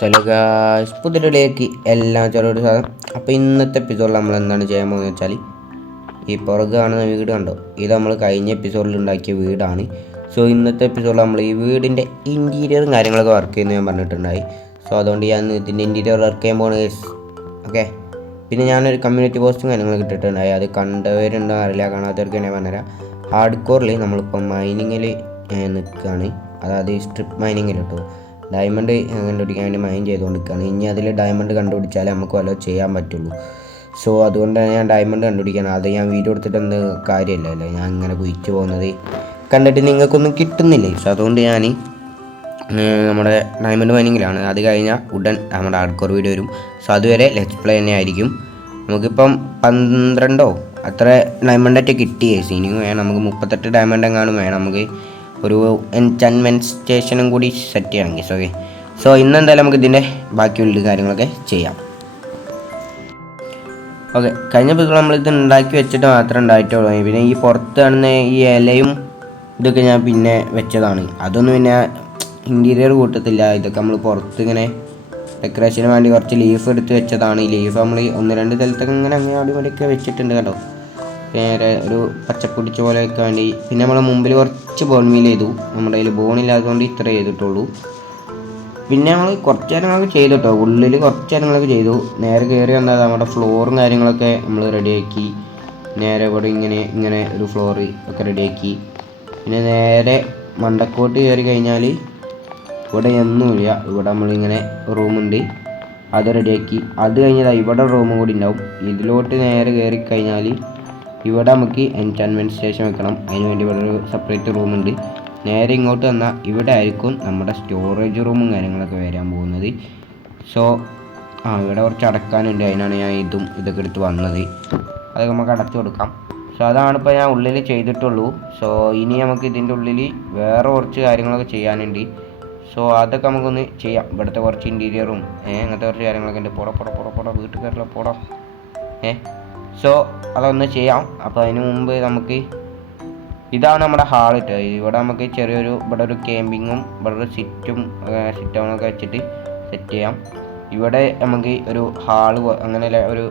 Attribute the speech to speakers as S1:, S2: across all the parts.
S1: Sello guys പുതിയയിലേക്ക് എല്ലാം ചെറിയൊരു സാധനം അപ്പോൾ ഇന്നത്തെ എപ്പിസോഡിൽ നമ്മൾ എന്താണ് ചെയ്യാൻ പോകുന്നത് വെച്ചാൽ ഈ പുറകെ കാണുന്ന വീട് കണ്ടോ? ഇത് നമ്മൾ കഴിഞ്ഞ എപ്പിസോഡിൽ ഉണ്ടാക്കിയ വീടാണ്. സോ ഇന്നത്തെ എപ്പിസോഡിൽ നമ്മൾ ഈ വീടിന്റെ ഇന്റീരിയറും കാര്യങ്ങളൊക്കെ വർക്ക് ചെയ്യുന്നത് ഞാൻ പറഞ്ഞിട്ടുണ്ടായി. സോ അതുകൊണ്ട് ഞാൻ ഇതിന്റെ ഇന്റീരിയർ വർക്ക് ചെയ്യാൻ പോകുന്നത് ഗൈസ് ഓക്കെ പിന്നെ ഞാനൊരു കമ്മ്യൂണിറ്റി പോസ്റ്റും കാര്യങ്ങളൊക്കെ ഇട്ടിട്ടുണ്ടായി. അത് കണ്ടവരുണ്ടോ അറിയില്ല കാണാത്തവർക്ക് ഞാൻ പറഞ്ഞുതരാം. ഹാർഡ് കോറിൽ നമ്മളിപ്പോൾ മൈനിങ്ങിൽ നിൽക്കുകയാണ് അതായത് സ്ട്രിപ്പ് മൈനിങ്ങിൽ കേട്ടോ. ഡയമണ്ട് കണ്ടുപിടിക്കാൻ വേണ്ടി മൈൻ ചെയ്തുകൊണ്ടിരിക്കുകയാണ്. ഇനി അതിൽ ഡയമണ്ട് കണ്ടുപിടിച്ചാലേ നമുക്ക് വല്ലതും ചെയ്യാൻ പറ്റുള്ളൂ. സോ അതുകൊണ്ടാണ് ഞാൻ ഡയമണ്ട് കണ്ടുപിടിക്കണം അത് ഞാൻ വീഡിയോ എടുത്തിട്ട് എന്ത് കാര്യമില്ലല്ലോ ഞാൻ ഇങ്ങനെ കുഴിച്ചു പോകുന്നത് കണ്ടിട്ട് നിങ്ങൾക്കൊന്നും കിട്ടുന്നില്ലേ? സോ അതുകൊണ്ട് ഞാൻ നമ്മുടെ ഡയമണ്ട് മൈനിങ്ങിലാണ് അത് കഴിഞ്ഞാൽ ഉടൻ നമ്മുടെ ആർക്കോർ വീഡിയോ വരും. സോ അതുവരെ ലെറ്റ്സ് പ്ലേ തന്നെ ആയിരിക്കും. നമുക്കിപ്പം പന്ത്രണ്ടോ? അത്ര ഡയമണ്ടൊക്കെ കിട്ടിയേ. സീനിങ് വേണം. നമുക്ക് മുപ്പത്തെട്ട് ഡയമണ്ട് എങ്ങാനും വേണം. നമുക്ക് ഒരു എൻചാൻമെന്റ് സ്റ്റേഷനും കൂടി സെറ്റ് ചെയ്യണമെങ്കിൽ. സോ ഓക്കെ സോ ഇന്നെന്തായാലും നമുക്ക് ഇതിന്റെ ബാക്കിയുള്ള കാര്യങ്ങളൊക്കെ ചെയ്യാം. ഓക്കെ കഴിഞ്ഞ പിക്കൾ നമ്മൾ ഇത് ഉണ്ടാക്കി വെച്ചിട്ട് മാത്രമേ ഉണ്ടായിട്ടുള്ളൂ. പിന്നെ ഈ പുറത്ത് കാണുന്ന ഈ ഇലയും ഇതൊക്കെ ഞാൻ പിന്നെ വെച്ചതാണ്. അതൊന്നും പിന്നെ ഇന്റീരിയർ കൂട്ടത്തില്ല. ഇതൊക്കെ നമ്മൾ പുറത്ത് ഇങ്ങനെ ഡെക്കറേഷന് വേണ്ടി കുറച്ച് ലീഫ് എടുത്ത് വെച്ചതാണ്. ഈ ലീഫ് നമ്മൾ ഒന്ന് രണ്ട് സ്ഥലത്തൊക്കെ ഇങ്ങനെ അങ്ങനെ അവിടെ ഇവിടെയൊക്കെ വെച്ചിട്ടുണ്ട് കേട്ടോ നേരെ ഒരു പച്ചക്കുടിച്ച പോലെ വെക്കാൻ വേണ്ടി പിന്നെ നമ്മൾ മുമ്പിൽ കുറച്ച് ബോൺ ബോൺമീൽ ചെയ്തു. നമ്മുടെ കയ്യിൽ ബോണില്ലാത്തതുകൊണ്ട് ഇത്ര ചെയ്തിട്ടുള്ളൂ. പിന്നെ നമ്മൾ കുറച്ച് കാര്യങ്ങളൊക്കെ ചെയ്തു കേട്ടോ ഉള്ളിൽ കുറച്ച് കാര്യങ്ങളൊക്കെ ചെയ്തു. നേരെ കയറി വന്നാൽ നമ്മുടെ ഫ്ലോറും കാര്യങ്ങളൊക്കെ നമ്മൾ റെഡിയാക്കി നേരെ ഇവിടെ ഇങ്ങനെ ഇങ്ങനെ ഒരു ഫ്ലോർ ഒക്കെ റെഡിയാക്കി പിന്നെ നേരെ മണ്ടക്കോട്ട് കയറി കഴിഞ്ഞാൽ ഇവിടെ ഒന്നുമില്ല. ഇവിടെ നമ്മളിങ്ങനെ റൂമുണ്ട് അത് റെഡിയാക്കി അത് കഴിഞ്ഞാൽ ഇവിടെ റൂമും കൂടി ഉണ്ടാവും. ഇതിലോട്ട് നേരെ കയറി കഴിഞ്ഞാൽ ഇവിടെ നമുക്ക് എൻചാൻമെന്റ് സ്റ്റേഷൻ വെക്കണം. അതിന് വേണ്ടി ഇവിടെ ഒരു സെപ്പറേറ്റ് റൂമുണ്ട് നേരെ ഇങ്ങോട്ട് വന്നാൽ ഇവിടെ ആയിരിക്കും നമ്മുടെ സ്റ്റോറേജ് റൂമും കാര്യങ്ങളൊക്കെ വരാൻ പോകുന്നത്. സോ ആ ഇവിടെ കുറച്ച് അടക്കാനുണ്ട്. അതിനാണ് ഞാൻ ഇതും ഇതൊക്കെ എടുത്ത് വന്നത്. അത് നമുക്ക് അടച്ചു കൊടുക്കാം. സോ അതാണ് ഇപ്പോൾ ഞാൻ ഉള്ളിൽ ചെയ്തിട്ടുള്ളൂ. സോ ഇനി നമുക്ക് ഇതിന്റെ ഉള്ളിൽ വേറെ കുറച്ച് കാര്യങ്ങളൊക്കെ ചെയ്യാനുണ്ട്. സോ അതൊക്കെ നമുക്കൊന്ന് ചെയ്യാം. ഇവിടുത്തെ കുറച്ച് ഇന്റീരിയറും അങ്ങനത്തെ കുറച്ച് കാര്യങ്ങളൊക്കെ ഉണ്ട്. പോടോ പോടോ പോടോ പോടോ വീട്ടിൽ കയറില്ല പോടോ. ഏ സോ അതൊന്ന് ചെയ്യാം. അപ്പോൾ അതിന് മുമ്പ് നമുക്ക് ഇതാണ് നമ്മുടെ ഹാൾ കേട്ടോ ഇവിടെ നമുക്ക് ചെറിയൊരു ഇവിടെ ഒരു ക്യാമ്പിങ്ങും ഇവിടെ ഒരു സിറ്റും സിറ്റൗണൊക്കെ വെച്ചിട്ട് സെറ്റ് ചെയ്യാം. ഇവിടെ നമുക്ക് ഒരു ഹാൾ അങ്ങനെ ഒരു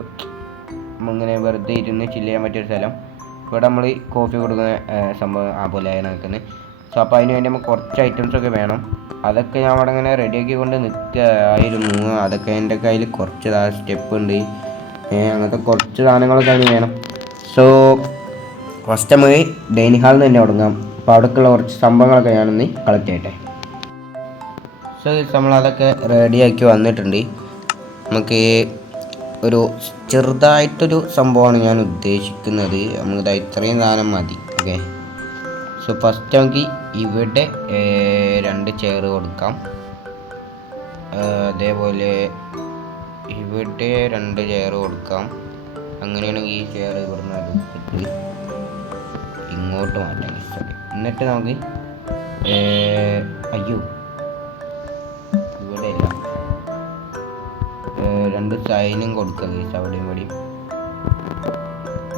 S1: ഇങ്ങനെ വെറുതെ ഇരുന്ന് ചില്ല് ചെയ്യാൻ പറ്റിയൊരു സ്ഥലം. ഇവിടെ നമ്മൾ കോഫി കൊടുക്കുന്ന സംഭവം ആ പോലെയാണ് നടക്കുന്നത് സോ അപ്പോൾ അതിന് വേണ്ടി നമുക്ക് കുറച്ച് ഐറ്റംസൊക്കെ വേണം. അതൊക്കെ ഞാൻ അവിടെ ഇങ്ങനെ റെഡിയാക്കി കൊണ്ട് നിൽക്കുകയായിരുന്നു അതൊക്കെ എന്റെ കയ്യിൽ കുറച്ച് സ്റ്റെപ്പ് ഉണ്ട്. അങ്ങനത്തെ കുറച്ച് സാധനങ്ങളൊക്കെ അതിന് വേണം. സോ ഫസ്റ്റ് നമുക്ക് ഡൈനിങ് ഹാളിൽ നിന്ന് തന്നെ തുടങ്ങാം. അപ്പോൾ അവിടേക്കുള്ള കുറച്ച് സംഭവങ്ങളൊക്കെ ഞാനൊന്ന് കളക്ട് ചെയ്യട്ടെ. സോ നമ്മൾ അതൊക്കെ റെഡിയാക്കി വന്നിട്ടുണ്ട്. നമുക്ക് ഒരു ചെറുതായിട്ടൊരു സംഭവമാണ് ഞാൻ ഉദ്ദേശിക്കുന്നത്. നമുക്ക് ഇത്രയും സാധനം മതി. ഓക്കെ സോ ഫസ്റ്റ് നമുക്ക് ഇവിടെ രണ്ട് ചെയർ കൊടുക്കാം. അതേപോലെ ഇവിടെ രണ്ട് ചെയർ കൊടുക്കാം. അങ്ങനെയാണെങ്കിൽ ഈ ചെയർ ഇവിടുന്ന് ഇങ്ങോട്ട് മാറ്റാം. സോറി എന്നിട്ട് നമുക്ക് അയ്യോ. ഇവിടെ രണ്ട് സൈനും കൊടുക്കാം ഗീസ് അവിടെയും കൂടി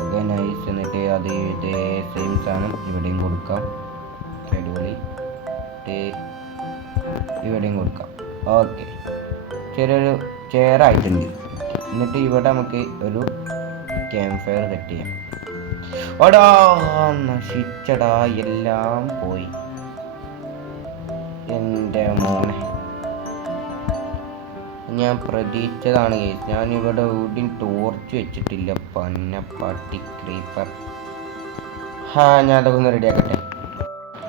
S1: ഓക്കെ നൈസ് എന്നിട്ട് അത് ഇതേ സെയിം സാധനം ഇവിടെയും കൊടുക്കാം. അടിപൊളി. ഇവിടെയും കൊടുക്കാം. ഓക്കെ ചെറിയൊരു ചെയർ ആയിട്ടുണ്ട്. എന്നിട്ട് ഇവിടെ നമുക്ക് ഒരു ക്യാമ്പ് ഫയർ സെറ്റ് ചെയ്യാം. ഓടാ നശിച്ചടാ എല്ലാം പോയി. എന്റെ മോനെ. ഞാൻ പ്രതീക്ഷിച്ചതാണ് ഞാൻ ഇവിടെ എവിടെയും ടോർച്ച് വെച്ചിട്ടില്ല. പന്ന പട്ടി ക്രീപ്പർ ഹാ ഞാൻ അതൊക്കെ ഒന്ന് റെഡിയാക്കട്ടെ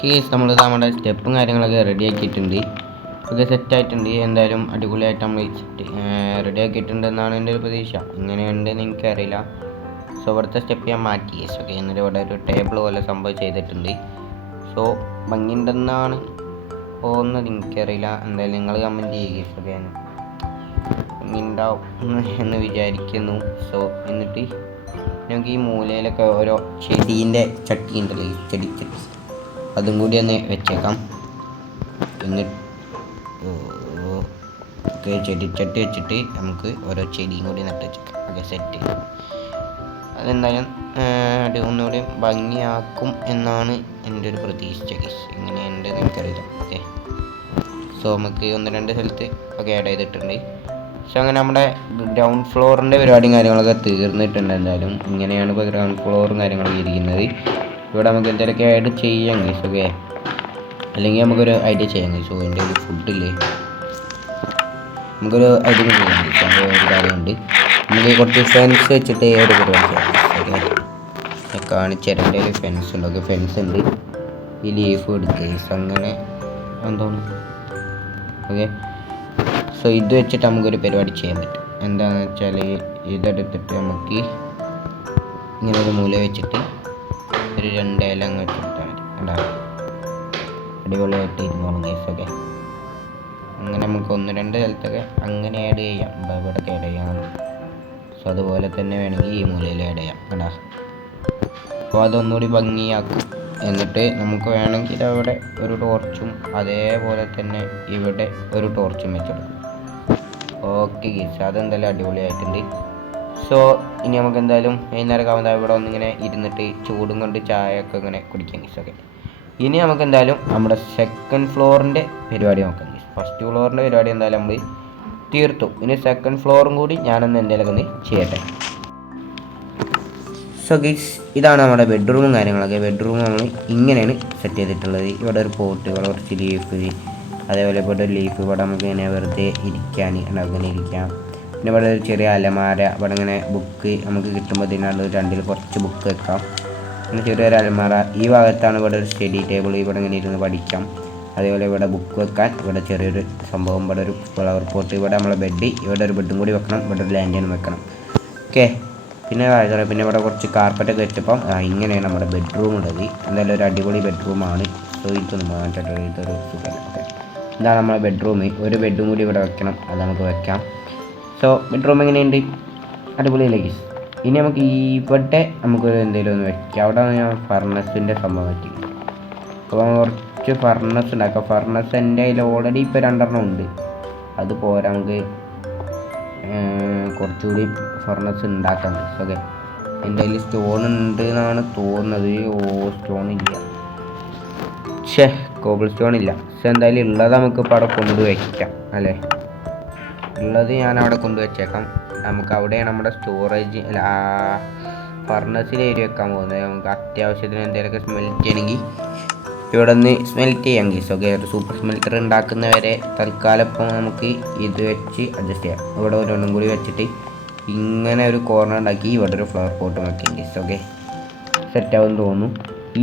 S1: കേസ് നമ്മൾ നമ്മുടെ സ്റ്റെപ്പും കാര്യങ്ങളൊക്കെ റെഡിയാക്കിയിട്ടുണ്ട് ഒക്കെ സെറ്റ് ആയിട്ടുണ്ട്. എന്തായാലും അടിപൊളിയായിട്ട് നമ്മൾ റെഡിയാക്കിയിട്ടുണ്ട് എന്നാണ് എന്റെ ഒരു പ്രതീക്ഷ. ഇങ്ങനെയുണ്ടെന്ന് എനിക്കറിയില്ല. സോ ഇവിടുത്തെ സ്റ്റെപ്പ് ഞാൻ മാറ്റി. യെസ് ഓക്കെ എന്നിട്ട് ഇവിടെ ഒരു ടേബിൾ പോലെ സംഭവം ചെയ്തിട്ടുണ്ട്. സോ ഭംഗിയുണ്ടെന്നാണ് പോകുന്നത് എനിക്കറിയില്ല. എന്തായാലും നിങ്ങൾ കമന്റ് ചെയ്യുക. ഓക്കെ ഉണ്ടാവും എന്ന് വിചാരിക്കുന്നു. സോ എന്നിട്ട് നമുക്ക് ഈ മൂലയിലൊക്കെ ഓരോ ചെടീന്റെ ചട്ടി ഉണ്ടല്ലോ. ഈ ചെടി. അതും കൂടി ഒന്ന് വെച്ചേക്കാം. എന്നിട്ട് ഓക്കെ ചെടിച്ചട്ടി വെച്ചിട്ട് നമുക്ക് ഓരോ ചെടിയും കൂടി നട്ട് വെച്ചേക്കാം. ഓക്കെ സെറ്റ് അതെന്തായാലും അത് ഒന്നുകൂടി ഭംഗിയാക്കും എന്നാണ് എന്റെ ഒരു പ്രതീക്ഷ കേസ് എങ്ങനെയുണ്ട് എനിക്കറിയില്ല. ഓക്കെ. സോ നമുക്ക് ഒന്ന് രണ്ട് സ്ഥലത്ത് ഒക്കെ ആഡ് ചെയ്തിട്ടുണ്ട്. സോ അങ്ങനെ നമ്മുടെ ഗ്രൗണ്ട് ഫ്ലോറിന്റെ പരിപാടിയും കാര്യങ്ങളൊക്കെ തീർന്നിട്ടുണ്ട് എന്തായാലും. ഇങ്ങനെയാണ് ഇപ്പോൾ ഗ്രൗണ്ട് ഫ്ലോറും കാര്യങ്ങളൊക്കെ ഇരിക്കുന്നത്. ഇവിടെ നമുക്ക് എന്തെങ്കിലുമൊക്കെ ആഡ് ചെയ്യാം കേസ് ഓക്കെ. അല്ലെങ്കിൽ നമുക്കൊരു ഐഡിയ ചെയ്യാം. സോ എന്റെ ഒരു ഫുഡില്ലേ നമുക്കൊരു ഐഡിയ ചെയ്യാം. ഒരു കാര്യമുണ്ട്. നമുക്ക് കുറച്ച് ഫെൻസ് വെച്ചിട്ട് ഒരു പരിപാടി ചെയ്യാം. കാണിച്ചു തരാം എന്റെ ഒരു ഫെൻസ് ഉണ്ട്. ഓക്കെ ഫെൻസ് ഉണ്ട്. ഈ ലീഫ് എടുക്കുക അങ്ങനെ എന്തോന്ന്? ഓക്കെ. സോ ഇത് വെച്ചിട്ട് നമുക്കൊരു പരിപാടി ചെയ്യാൻ പറ്റും. എന്താണെന്ന് വെച്ചാൽ ഇതെടുത്തിട്ട് നമുക്ക് ഇങ്ങനെ ഒരു മൂല വെച്ചിട്ട് ഒരു രണ്ട് ഇല അങ്ങ് കണ്ടാ അടിപൊളിയായിട്ട് ഇരുന്നോളും നൈഫൊക്കെ അങ്ങനെ നമുക്ക് ഒന്ന് രണ്ട് സ്ഥലത്തൊക്കെ അങ്ങനെ ആഡ് ചെയ്യാം. ഇവിടെയൊക്കെ ആഡ് ചെയ്യാം സോ അതുപോലെ തന്നെ വേണമെങ്കിൽ ഈ മൂലയിൽ ആഡ് ചെയ്യാം. കേട്ടാ അപ്പോൾ അതൊന്നുകൂടി ഭംഗിയാക്കും. എന്നിട്ട് നമുക്ക് വേണമെങ്കിൽ അവിടെ ഒരു ടോർച്ചും അതേപോലെ തന്നെ ഇവിടെ ഒരു ടോർച്ചും വെച്ചെടുക്കും. ഓക്കെ ഗീസ് അതെന്തായാലും അടിപൊളിയായിട്ടുണ്ട്. സോ ഇനി നമുക്ക് എന്തായാലും വൈകുന്നേരം ആവുമ്പോൾ ഇവിടെ ഒന്നിങ്ങനെ ഇരുന്നിട്ട് ചൂടും കൊണ്ട് ചായ ഒക്കെ ഇങ്ങനെ കുടിക്കാം ഗീസ് ഓക്കെ ഇനി നമുക്ക് എന്തായാലും നമ്മുടെ സെക്കൻഡ് ഫ്ലോറിന്റെ പരിപാടി നോക്കാം. ഫസ്റ്റ് ഫ്ലോറിന്റെ പരിപാടി എന്തായാലും നമ്മൾ തീർത്തു. ഇനി സെക്കൻഡ് ഫ്ലോറും കൂടി ഞാനൊന്ന് എന്തെങ്കിലും ഒന്ന് ചെയ്യട്ടെ. സോ ഗീസ് ഇതാണ് നമ്മുടെ ബെഡ്റൂമും കാര്യങ്ങളൊക്കെ. ബെഡ്റൂം നമ്മൾ ഇങ്ങനെയാണ് സെറ്റ് ചെയ്തിട്ടുള്ളത്. ഇവിടെ ഒരു പോട്ട് ഇവിടെ കുറച്ച് ലീഫ് അതേപോലെ ഇവിടെ ഒരു ലീഫ് ഇവിടെ നമുക്ക് ഇങ്ങനെ വെറുതെ ഇരിക്കാൻ അങ്ങനെ ഇരിക്കാം. പിന്നെ ഇവിടെ ഒരു ചെറിയ അലമാര ഇവിടെ ഇങ്ങനെ ബുക്ക് നമുക്ക് കിട്ടുമ്പോൾ ഇതിനുള്ള രണ്ടിൽ കുറച്ച് ബുക്ക് വെക്കാം. പിന്നെ ചെറിയൊരു അലമാറ. ഈ ഭാഗത്താണ് ഇവിടെ ഒരു സ്റ്റഡി ടേബിൾ ഇവിടെ ഇങ്ങനെ ഇരുന്ന് പഠിക്കാം. അതേപോലെ ഇവിടെ ബുക്ക് വെക്കാൻ ഇവിടെ ചെറിയൊരു സംഭവം ഇവിടെ ഒരു ഫ്ലവർ പോട്ട് ഇവിടെ നമ്മളെ ബെഡ് ഇവിടെ ഒരു ബെഡും കൂടി വെക്കണം ഇവിടെ ഒരു ലാൻഡേൺ വെക്കണം. ഓക്കെ പിന്നെ പിന്നെ ഇവിടെ കുറച്ച് കാർപ്പറ്റൊക്കെ വെച്ചപ്പം ഇങ്ങനെയാണ് നമ്മുടെ ബെഡ്റൂം ഉള്ളത്. എന്തായാലും ഒരു അടിപൊളി ബെഡ്റൂമാണ് സോ ഇതൊന്നും മാറ്റട്ടെ ഇതൊരു ഓക്കെ ഇതാണ് നമ്മളെ ബെഡ്റൂം ഒരു ബെഡും കൂടി ഇവിടെ വെക്കണം. അത് നമുക്ക് വെക്കാം. സോ ബെഡ്റൂം എങ്ങനെയുണ്ട്? അടിപൊളിയിലേക്ക് ഇനി നമുക്ക് ഇവിടെ നമുക്ക് എന്തെങ്കിലും ഒന്ന് വെക്കാം. അവിടെ ഞാൻ ഫർണസിന്റെ സംഭവം വെച്ചു അപ്പോൾ കുറച്ച് ഫർണസ് ഉണ്ടാക്കാം. ഫർണസ് എന്റെ കയ്യിൽ ഓൾറെഡി ഇപ്പോൾ രണ്ടെണ്ണം ഉണ്ട്. അത് പോരാ നമുക്ക് കുറച്ചുകൂടി ഫർണസ് ഉണ്ടാക്കാം ഓക്കെ എന്റെ കയ്യിൽ സ്റ്റോൺ ഉണ്ട് എന്നാണ് തോന്നുന്നത്. ഓ സ്റ്റോൺ ഇല്ല. ഷേ കോബിൾ സ്റ്റോൺ ഇല്ല. പക്ഷെ എന്തായാലും ഉള്ളത് നമുക്ക് ഇപ്പോൾ അവിടെ കൊണ്ടുവയ്ക്കാം അല്ലേ? ഉള്ളത് ഞാൻ അവിടെ കൊണ്ടുവച്ചേക്കാം. നമുക്ക് അവിടെയാണ് നമ്മുടെ സ്റ്റോറേജ് ഫർണസിൽ ഏരി വെക്കാൻ പോകുന്നത്. നമുക്ക് അത്യാവശ്യത്തിന് എന്തെങ്കിലുമൊക്കെ സ്മെൽറ്റ് ചെയ്യണമെങ്കിൽ ഇവിടെ നിന്ന് സ്മെൽറ്റ് ചെയ്യാം ഗീസ് ഓക്കെ ഒരു സൂപ്പർ സ്മെൽറ്റർ ഉണ്ടാക്കുന്നവരെ തൽക്കാലം ഇപ്പോൾ നമുക്ക് ഇത് വെച്ച് അഡ്ജസ്റ്റ് ചെയ്യാം. ഇവിടെ ഒരെണ്ണം കൂടി വെച്ചിട്ട് ഇങ്ങനെ ഒരു കോർണർ ഉണ്ടാക്കി ഇവിടെ ഒരു ഫ്ലവർ പോട്ട് വെക്കാം ഗീസ് ഓക്കെ സെറ്റ് ആവും തോന്നുന്നു.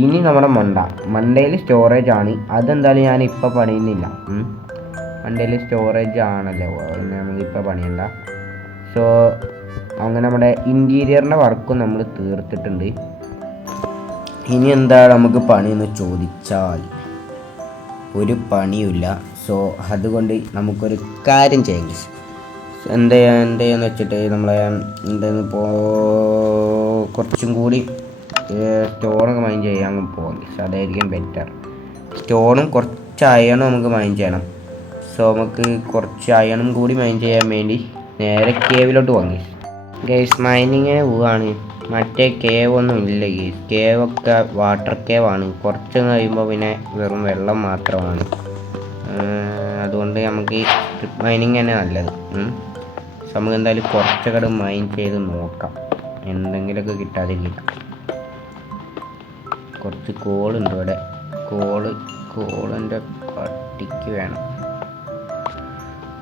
S1: ഇനി നമ്മുടെ മണ്ട. മണ്ടയിൽ സ്റ്റോറേജ് ആണ്. അതെന്തായാലും ഞാൻ ഇപ്പോൾ പണിയുന്നില്ല. മണ്ടയിൽ സ്റ്റോറേജ് ആണല്ലോ. നമുക്കിപ്പോൾ പണിയണ്ട. സോ അങ്ങനെ നമ്മുടെ ഇന്റീരിയറിന്റെ വർക്കും നമ്മൾ തീർത്തിട്ടുണ്ട് ഇനി എന്താ നമുക്ക് പണിയെന്ന് ചോദിച്ചാൽ ഒരു പണിയുമില്ല സോ അതുകൊണ്ട് നമുക്കൊരു കാര്യം ചെയ്യാം. എന്താ എന്താ ചെയ്യാന്ന് വെച്ചിട്ട് നമ്മളെ എന്താന്ന് ഇപ്പോൾ കുറച്ചും കൂടി സ്റ്റോണൊക്കെ മൈൻഡ് ചെയ്യാൻ പോകാം. അതായിരിക്കും ബെറ്റർ സ്റ്റോണും കുറച്ച് അയണും നമുക്ക് മൈൻഡ് ചെയ്യണം സോ നമുക്ക് കുറച്ച് അയണും കൂടി മൈൻഡ് ചെയ്യാൻ വേണ്ടി നേരെ കേവിലോട്ട് പോകാം ഗൈസ്. മൈനിങ്ങിന് പോവാണ്. മറ്റേ കേവ് ഒന്നും ഇല്ല ഗൈസ്. കേവ് ഒക്കെ വാട്ടർ കേവാണ്. കുറച്ച് കഴിയുമ്പോൾ പിന്നെ വെറും വെള്ളം മാത്രമാണ്. അതുകൊണ്ട് നമുക്ക് സ്ട്രിപ്പ് മൈനിങ് തന്നെ നല്ലത്. നമുക്ക് എന്തായാലും കുറച്ചൊക്കെ മൈൻ ചെയ്ത് നോക്കാം. എന്തെങ്കിലുമൊക്കെ കിട്ടാതിരിക്കില്ല കുറച്ച് കോളുണ്ട് ഇവിടെ. കോൾ കോളിന്റെ പട്ടിക്ക് വേണം.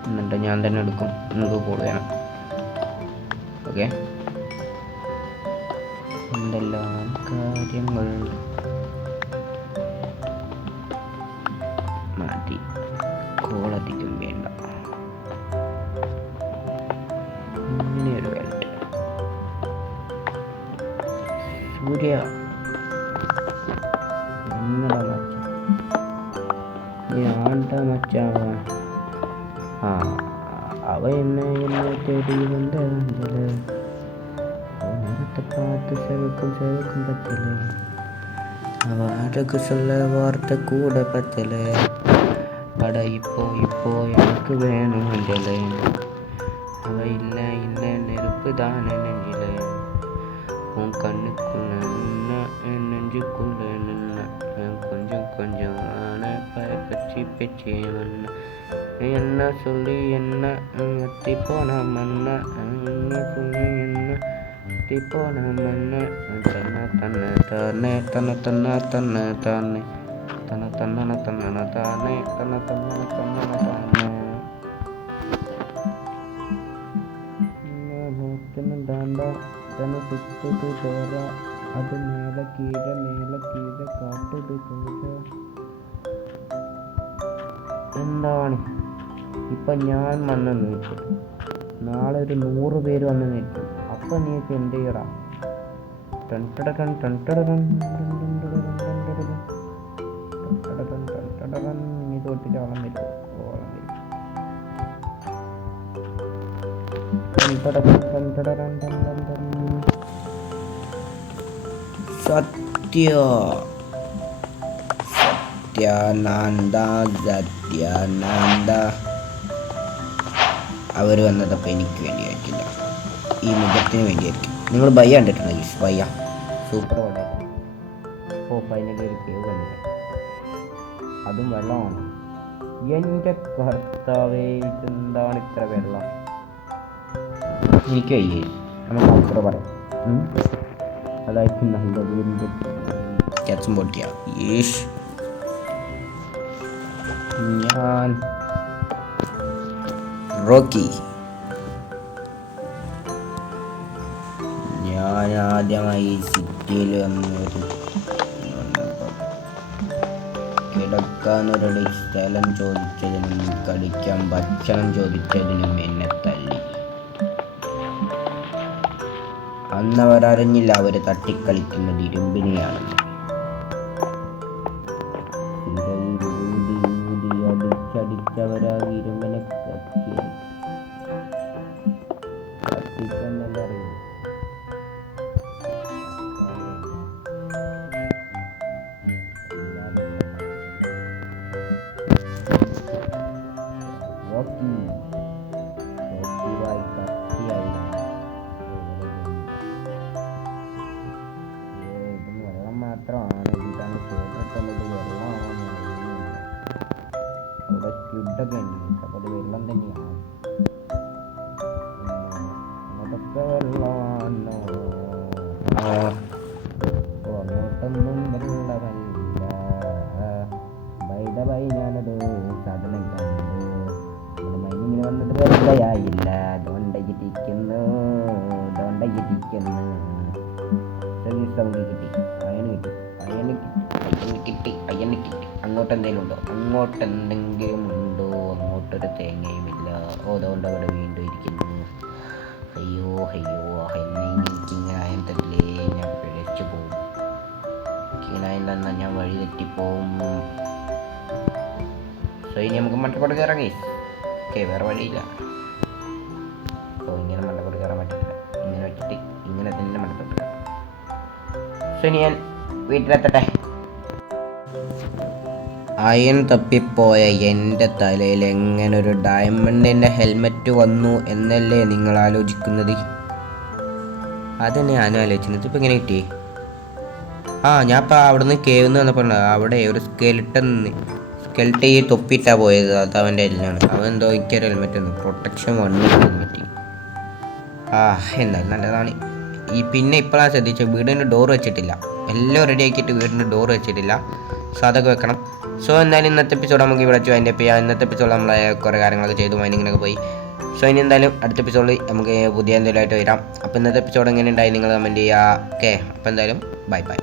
S1: എന്നിട്ട് ഞാൻ തന്നെ എടുക്കും നിങ്ങൾക്ക് കോൾ ചെയ്യണം. ഓക്കെ എന്തെല്ലാം കാര്യങ്ങൾ? മതി അധികം വേണ്ട. ഇങ്ങനെയൊരു വെൽറ്റ് സൂര്യ. എന്നടാ മച്ചാ. ആണ്ടാ മച്ചാ. அவ என்ன என்ன தேடி வந்த அஞ்சல நேரத்தை பார்த்து செவக்கும் செவக்கும் பத்தல அவ அழகு சொல்ல வார்த்தை கூட பத்தல பட இப்போ இப்போ எனக்கு வேணும் அஞ்சல அவ இல்லை இல்லை நெருப்பு தானே நெஞ்சில உன் கண்ணுக்குள்ள நின்ன என் நெஞ்சுக்குள்ள நின்ன கொஞ்சம் கொஞ்சம் ஆன பயப்பச்சி பெச்சி மண்ண என்ன சொல்லி என்ன எத்தி போன மண்ண என்ன சொல்லி என்ன எத்தி போன மண்ண தன்ன தன்ன தானே தன்ன தன்ன தன்ன தானே தன தன்னன தன்னன தானே தன்ன தன்னன தன்னன தானே നോക്കുന്നുണ്ടാണ്ട തന്നെ സുത്തത് ചോര അത് മേലെ കീഴെ മേലെ കീഴെ കാട്ടത് ചോര എന്താണ് ഇപ്പൊ ഞാൻ വന്ന് നിൽക്കും. നാളെ ഒരു നൂറ് പേര് വന്ന് നിൽക്കും. അപ്പൊ നീക്ക് എന്ത് ചെയ്യടാ? ടൺടടകൺ ടൺടടകൺ. സത്യ. സത്യാനന്ദ സത്യാനന്ദ. അവർ വന്നതപ്പോൾ എനിക്ക് വേണ്ടിയായിട്ടില്ല ഈ മുഖത്തിന് വേണ്ടിയായിരിക്കും. നിങ്ങൾ ബയ്യ കണ്ടിട്ടുണ്ടോ ഗീസ് ബയ്യ. സൂപ്പർ പടം ഓ ഫൈനലി ഒരു കേവ് കണ്ടില്ല അതും വെള്ളമാണ്. എന്റെ കർത്താവേ ഇതെന്താണ് ഇത്ര വെള്ളം? എനിക്ക് വയ്യേ. നമുക്ക് അത്ര പറയാം? അതായിരിക്കും നല്ലത്. എന്റെ ക്യാച്ചും പൊട്ടിയ. യേശ്. ഞാൻ റോക്കി. ഞാൻ ആദ്യമായി സിറ്റിയിൽ വന്നൊരു കിടക്കാനൊരു സ്ഥലം ചോദിച്ചതിനും കടിക്കാൻ ഭക്ഷണം ചോദിച്ചതിനും എന്നെ തല്ലി. അന്നവരറിഞ്ഞില്ല അവർ തട്ടിക്കളിക്കുന്നത് ഇരുമ്പിനെയാണെന്ന്. അടിച്ചടിച്ചവരാ ഇരുമ്പിനെ കത്തി കത്തിക്കൊന്നല്ല അറിയൂ റോക്കി റോക്കി വായി കത്തിയായിരുന്നു ഇത് വെള്ളം മാത്രമാണ്. ഇതാണ് ചോദിട്ടുള്ളത് വെള്ളമാണെന്ന് അറിയുന്നില്ല അവിടെ സ്ക്യുഡൊക്കെ ഉണ്ട് അപ്പോൾ വെള്ളം തന്നെയാണ് അതൊക്കെ അങ്ങോട്ടൊന്നും വെള്ളമല്ല ബൈഡ ബൈ ഞാനത് സാധനം കണ്ടു മൈനിങ്ങനെ വന്നിട്ട് വെള്ളയായില്ല ദോണ്ടയിരിക്കുന്നു ദോണ്ടയിരിക്കുന്നു സൗണ്ട് കിട്ടി അയന് കിട്ടി അയന് കിട്ടി കിട്ടി കിട്ടി അങ്ങോട്ട് എന്തെങ്കിലും ഉണ്ടോ അങ്ങോട്ട് എന്തെങ്കിലും ഉണ്ടോ? അങ്ങോട്ടൊരു തേങ്ങയുമില്ല. ഓ അതുകൊണ്ട് അവിടെ വീണ്ടും ഇരിക്കുന്നു. അയ്യോ അയ്യോ എന്നെങ്കിൽ എനിക്കിങ്ങനെ തല്ലേ ഞാൻ പിഴച്ചു പോകും എനിക്കിങ്ങനെ തന്നാൽ ഞാൻ വഴി തെറ്റിപ്പോവും. സോ ഇനി നമുക്ക് മട്ടപ്പാട് കയറാം ഓക്കെ വേറെ വഴിയില്ല. ഇങ്ങനെ കയറാൻ ഇങ്ങനെ വെച്ചിട്ട് ഇങ്ങനെ തന്നെ കയറാം സോ ഇനി ഞാൻ വീട്ടിലെത്തട്ടെ. അയൺ തപ്പിപ്പോയ എന്റെ തലയിൽ എങ്ങനെ ഒരു ഡയമണ്ടിന്റെ ഹെൽമെറ്റ് വന്നു എന്നല്ലേ നിങ്ങൾ ആലോചിക്കുന്നത്? അതന്നെ ഞാനും ആലോചിക്കുന്നത്. ഇപ്പം എങ്ങനെ കിട്ടി? ആ ഞാൻ ഇപ്പം അവിടുന്ന് എന്ന് വന്നപ്പോൾ അവിടെ ഒരു സ്കെൽട്ടൻ സ്കെൽട്ട് ഈ തൊപ്പിയിട്ടാ പോയത്. അത് അവന്റെ എല്ലാണ് അവൻ എന്തോ എനിക്കൊരു ഹെൽമെറ്റ് വന്നു പ്രൊട്ടക്ഷൻ വന്നു ഹെൽമെറ്റ് ആ എന്തായാലും നല്ലതാണ്. ഈ പിന്നെ ഇപ്പോഴാണ് ശ്രദ്ധിച്ചത്. വീടിന്റെ ഡോർ വെച്ചിട്ടില്ല. എല്ലാം റെഡി ആക്കിയിട്ട് വീടിന്റെ ഡോർ വെച്ചിട്ടില്ല. സോ വെക്കണം. സോ എന്തായാലും ഇന്നത്തെ എപ്പിസോഡ് നമുക്ക് ഇവിടെ വെച്ച് അതിന്റെ ചെയ്യാം. ഇന്നത്തെ എപ്പിസോഡ് നമ്മൾ കുറേ കാര്യങ്ങളൊക്കെ ചെയ്തു മൈനിങ്ങിനൊക്കെ പോയി. സോ ഇനി എന്തായാലും അടുത്ത എപ്പിസോഡിൽ നമുക്ക് പുതിയ എന്തെങ്കിലും ആയിട്ട് വരാം. അപ്പോൾ ഇന്നത്തെ എപ്പിസോഡ് എങ്ങനെ ഉണ്ടായി? നിങ്ങൾ കമന്റ് ചെയ്യുക. ഓക്കെ അപ്പോൾ എന്തായാലും ബൈ ബൈ